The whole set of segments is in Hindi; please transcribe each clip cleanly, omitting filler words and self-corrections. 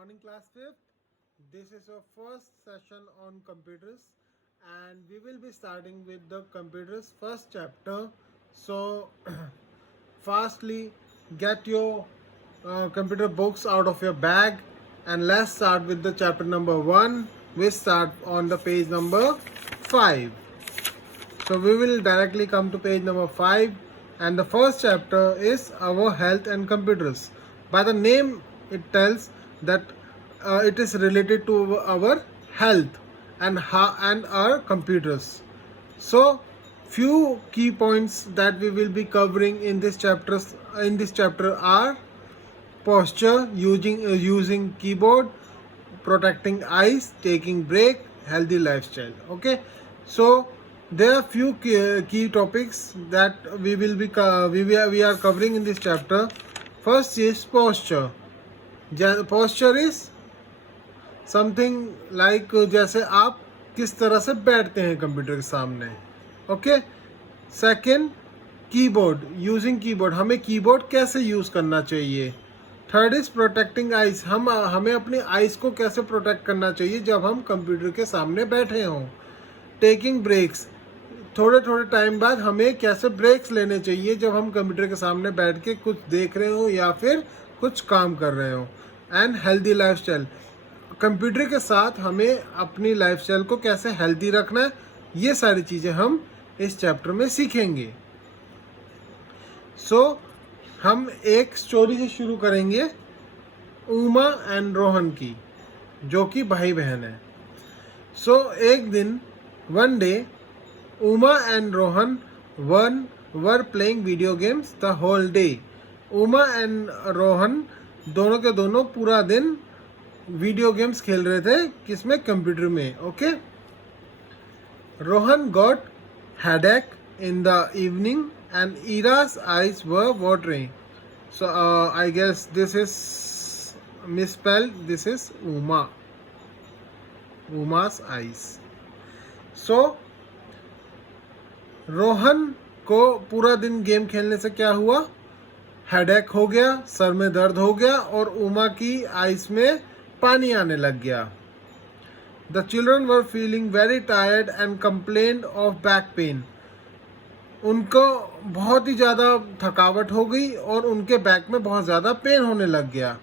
morning, class 5th. This is our first session on computers, and we will be starting with the computers first chapter. So, fastly get your computer books out of your bag, and let's start with the chapter number 1. We start on the page number 5. So we will directly come to page number 5, and the first chapter is our health and computers. By the name it tells that it is related to our health and our computers. So few key points that we will be covering in this chapter are posture, using keyboard, protecting eyes, taking break, healthy lifestyle. Okay, so there are few key topics that we are covering in this chapter. First is posture. Posture is something like जैसे आप किस तरह से बैठते हैं कंप्यूटर के सामने. Okay. Second, keyboard, using keyboard, हमें कीबोर्ड कैसे यूज़ करना चाहिए. थर्ड इज प्रोटेक्टिंग आइज, हमें अपनी आइज को कैसे प्रोटेक्ट करना चाहिए जब हम कंप्यूटर के सामने बैठे हों. टेकिंग ब्रेक्स, थोड़े थोड़े टाइम बाद हमें कैसे ब्रेक्स लेने चाहिए जब हम कंप्यूटर के सामने बैठ के कुछ देख रहे हो या फिर कुछ काम कर रहे हो. एंड हेल्दी लाइफस्टाइल, कंप्यूटर के साथ हमें अपनी लाइफस्टाइल को कैसे हेल्दी रखना है, ये सारी चीज़ें हम इस चैप्टर में सीखेंगे. सो हम एक स्टोरी से शुरू करेंगे उमा एंड रोहन की, जो कि भाई बहन है. सो एक दिन, one day, Uma and Rohan were playing video games the whole day. Uma and Rohan दोनों के दोनों पूरा दिन वीडियो गेम्स खेल रहे थे, किसमें, कंप्यूटर में. Okay. Rohan got headache in the evening and Ira's eyes were watering. So I guess this is misspelled. This is Uma's eyes. So Rohan को पूरा दिन गेम खेलने से क्या हुआ, हेडेक हो गया, सर में दर्द हो गया और उमा की आइज में पानी आने लग गया. The children were feeling very tired and complained of back pain. उनको बहुत ही ज़्यादा थकावट हो गई और उनके बैक में बहुत ज़्यादा पेन होने लग गया.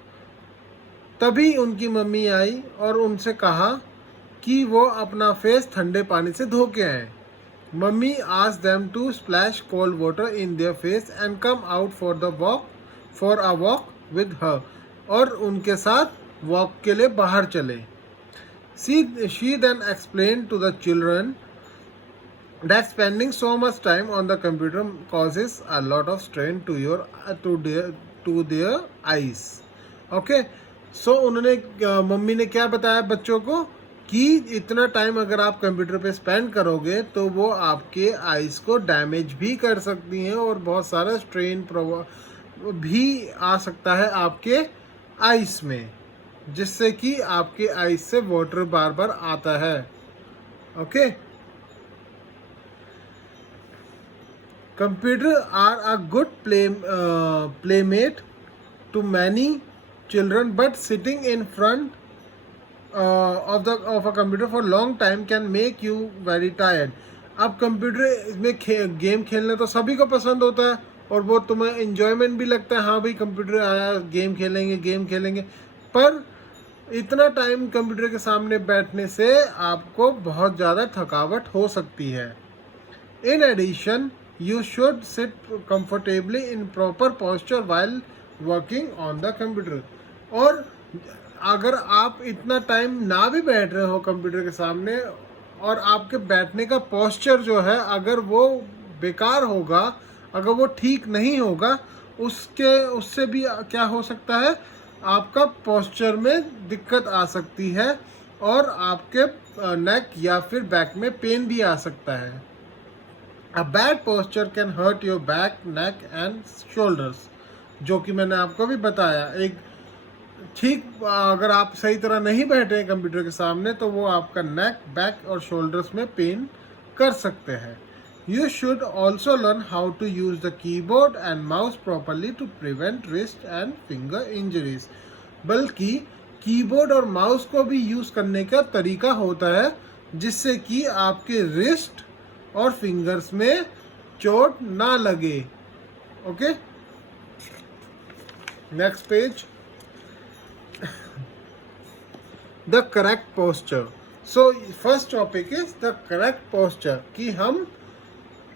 तभी उनकी मम्मी आई और उनसे कहा कि वो अपना फेस ठंडे पानी से धो के आए. Mummy asked them to splash cold water in their face and come out for a walk with her. और उनके साथ वॉक के लिए बाहर चले. She then explained to the children that spending so much time on the computer causes a lot of strain to their eyes. Okay, so mummy ने क्या बताया बच्चों को कि इतना टाइम अगर आप कंप्यूटर पे स्पेंड करोगे तो वो आपके आइज़ को डैमेज भी कर सकती हैं और बहुत सारा स्ट्रेन भी आ सकता है आपके आइज़ में, जिससे कि आपके आइज़ से वाटर बार बार आता है. Okay. Computer are a good playmate to many children, but sitting in front of a computer for long time can make you very tired. अब कंप्यूटर में गेम खेलना तो सभी को पसंद होता है और वो तुम्हें इंजॉयमेंट भी लगता है. हाँ भाई, कंप्यूटर आया, गेम खेलेंगे, पर इतना टाइम कंप्यूटर के सामने बैठने से आपको बहुत ज़्यादा थकावट हो सकती है. In addition, you should sit comfortably in proper posture while working on the computer. और अगर आप इतना टाइम ना भी बैठ रहे हो कंप्यूटर के सामने और आपके बैठने का पोस्चर जो है अगर वो बेकार होगा, अगर वो ठीक नहीं होगा, उससे भी क्या हो सकता है, आपका पोस्चर में दिक्कत आ सकती है और आपके नेक या फिर बैक में पेन भी आ सकता है. A bad posture can hurt your back, neck and shoulders. जो कि मैंने आपको भी बताया. एक ठीक अगर आप सही तरह नहीं बैठे हैं कंप्यूटर के सामने तो वो आपका नेक, बैक और शोल्डर्स में पेन कर सकते हैं. You should also learn how to use the keyboard and mouse properly to prevent wrist and finger injuries. बल्कि कीबोर्ड और माउस को भी यूज करने का तरीका होता है जिससे कि आपके रिस्ट और फिंगर्स में चोट ना लगे। Okay, next page, the correct posture. So first topic is the correct posture, कि हम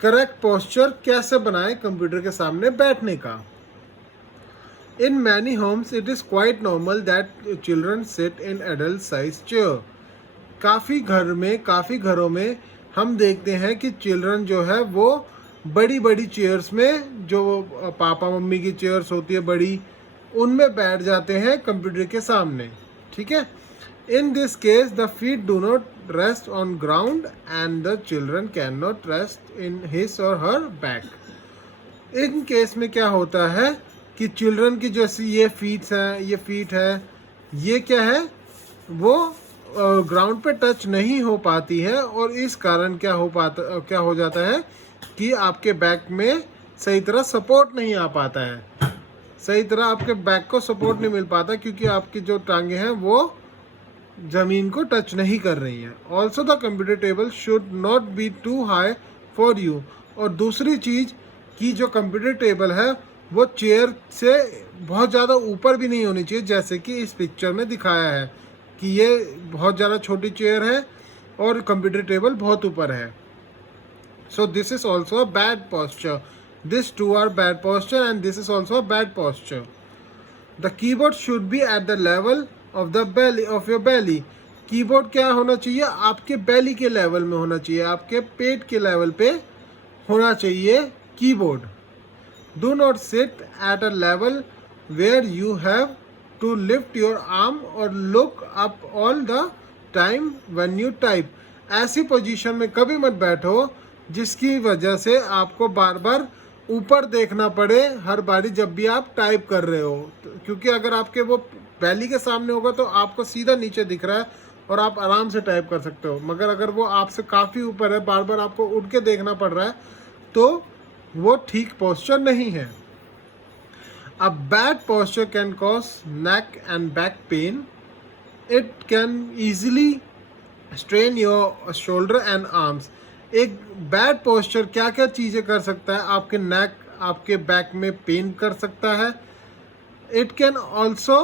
करेक्ट पोस्चर कैसे बनाएं कंप्यूटर के सामने बैठने का। In many homes, it is quite normal that children sit in adult-sized chair. काफ़ी घरों में हम देखते हैं कि चिल्ड्रन जो है वो बड़ी बड़ी चेयर्स में, जो पापा मम्मी की चेयर्स होती है बड़ी, उनमें बैठ जाते हैं कंप्यूटर के सामने। ठीक है, in this case the feet do not rest on ground and the children can not rest in his और हर बैक। इन केस में क्या होता है कि चिल्ड्रन की जैसी ये फीट है, ये क्या है, वो ग्राउंड पे टच नहीं हो पाती है, और इस कारण क्या हो जाता है कि आपके बैक में सही तरह सपोर्ट नहीं आ पाता है, सही तरह आपके बैक को सपोर्ट नहीं मिल पाता, क्योंकि आपकी जो टांगे हैं वो ज़मीन को टच नहीं कर रही हैं। Also the computer table should not be too high for you. और दूसरी चीज़ कि जो कंप्यूटर टेबल है वो चेयर से बहुत ज़्यादा ऊपर भी नहीं होनी चाहिए, जैसे कि इस पिक्चर में दिखाया है कि ये बहुत ज़्यादा छोटी चेयर है और कंप्यूटर टेबल बहुत ऊपर है। So this is also a bad posture. This two are bad posture and this is also a bad posture. The keyboard should be at the level of the belly of your belly. Keyboard क्या होना चाहिए, आपके बेली के लेवल में होना चाहिए, आपके पेट के लेवल पे होना चाहिए keyboard. Do not sit at a level where you have to lift your arm or look up all the time when you type. ऐसी पोजीशन में कभी मत बैठो जिसकी वजह से आपको बार बार ऊपर देखना पड़े हर बारी जब भी आप टाइप कर रहे हो, क्योंकि अगर आपके वो बैली के सामने होगा तो आपको सीधा नीचे दिख रहा है और आप आराम से टाइप कर सकते हो, मगर अगर वो आपसे काफ़ी ऊपर है, बार बार आपको उठ के देखना पड़ रहा है, तो वो ठीक पोस्चर नहीं है। अ bad posture can cause neck and back pain. It can easily strain your shoulder and arms. एक बैड पोस्चर क्या क्या चीज़ें कर सकता है, आपके नेक, आपके बैक में पेन कर सकता है। इट कैन ऑल्सो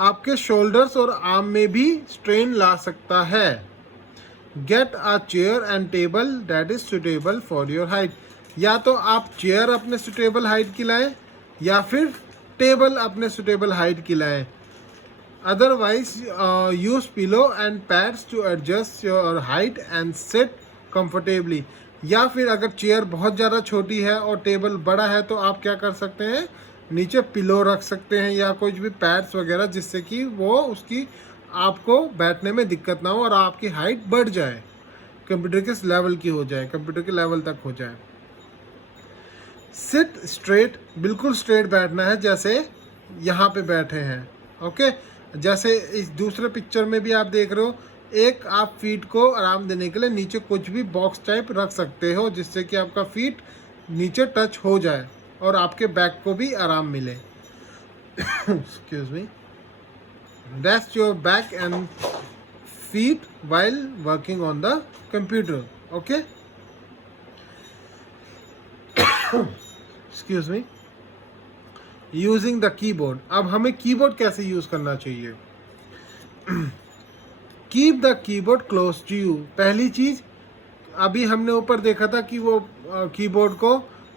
आपके शोल्डर्स और आर्म में भी स्ट्रेन ला सकता है। Get a chair and table that is suitable for your height. या तो आप चेयर अपने सुटेबल हाइट की लाएं या फिर टेबल अपने सुटेबल हाइट की लाएं। Otherwise use pillow and pads to adjust your height and sit comfortably. या फिर अगर चेयर बहुत ज़्यादा छोटी है और टेबल बड़ा है तो आप क्या कर सकते हैं, नीचे पिलो रख सकते हैं या कुछ भी पैड्स वगैरह, जिससे कि वो उसकी आपको बैठने में दिक्कत ना हो और आपकी हाइट बढ़ जाए, कंप्यूटर के लेवल की हो जाए, कंप्यूटर के लेवल तक हो जाए। सिट स्ट्रेट, बिल्कुल स्ट्रेट बैठना है जैसे यहाँ पे बैठे हैं। ओके, जैसे इस दूसरे पिक्चर में भी आप देख रहे हो, एक आप फीट को आराम देने के लिए नीचे कुछ भी बॉक्स टाइप रख सकते हो जिससे कि आपका फीट नीचे टच हो जाए और आपके बैक को भी आराम मिले। Excuse me. Rest your back and feet while working on the computer. Okay. Excuse me. Using the keyboard. अब हमें कीबोर्ड कैसे यूज करना चाहिए? Keep the keyboard close to you. पहली चीज, अभी हमने ऊपर देखा था कि वो कीबोर्ड को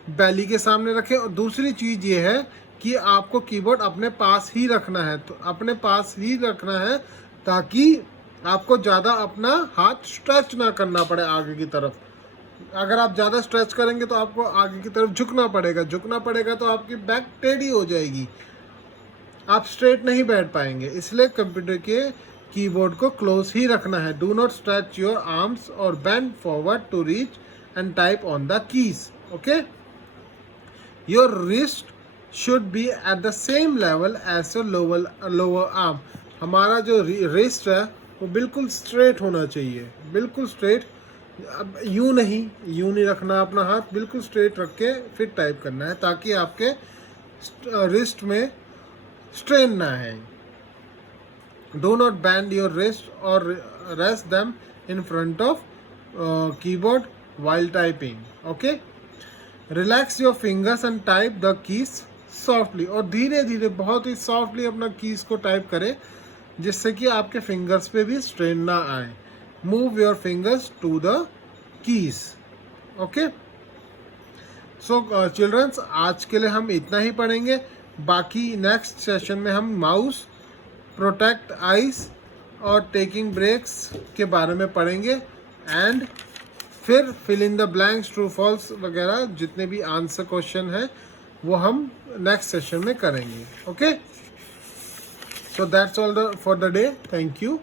बैली के सामने रखें, और दूसरी चीज ये है कि आपको कीबोर्ड अपने पास ही रखना है. तो अपने पास ही रखना है ताकि आपको ज़्यादा अपना हाथ स्ट्रेच ना करना पड़े आगे की तरफ. अगर आप ज़्यादा स्ट्रेच करेंगे तो आपको आगे की तरफ झुकना पड़ेगा तो आपकी बैक टेढ़ी हो जाएगी, आप स्ट्रेट नहीं बैठ पाएंगे. इसलिए कंप्यूटर के कीबोर्ड को क्लोज ही रखना है. Do not stretch your arms और bend forward to reach and type on the keys. Okay. Your wrist should be at the same level as your lower arm. हमारा जो रिस्ट है वो बिल्कुल स्ट्रेट होना चाहिए, बिल्कुल स्ट्रेट. अब यूँ नहीं रखना अपना हाथ, बिल्कुल स्ट्रेट रख के फिर टाइप करना है ताकि आपके रिस्ट में स्ट्रेन ना है. Do not bend your wrist or rest them in front of keyboard while typing. Okay. Relax your fingers and type the keys softly. और धीरे धीरे बहुत ही सॉफ्टली अपना कीज को टाइप करें जिससे कि आपके फिंगर्स पे भी स्ट्रेन ना आए. Move your fingers to the keys. Okay. So childrens, आज के लिए हम इतना ही पढ़ेंगे. बाकी नेक्स्ट सेशन में हम माउस, प्रोटेक्ट आइज और टेकिंग ब्रेक्स के बारे में पढ़ेंगे. एंड फिर fill in the blanks, true false वगैरह जितने भी आंसर क्वेश्चन हैं वो हम नेक्स्ट सेशन में करेंगे. Okay. So that's all for the day. Thank you.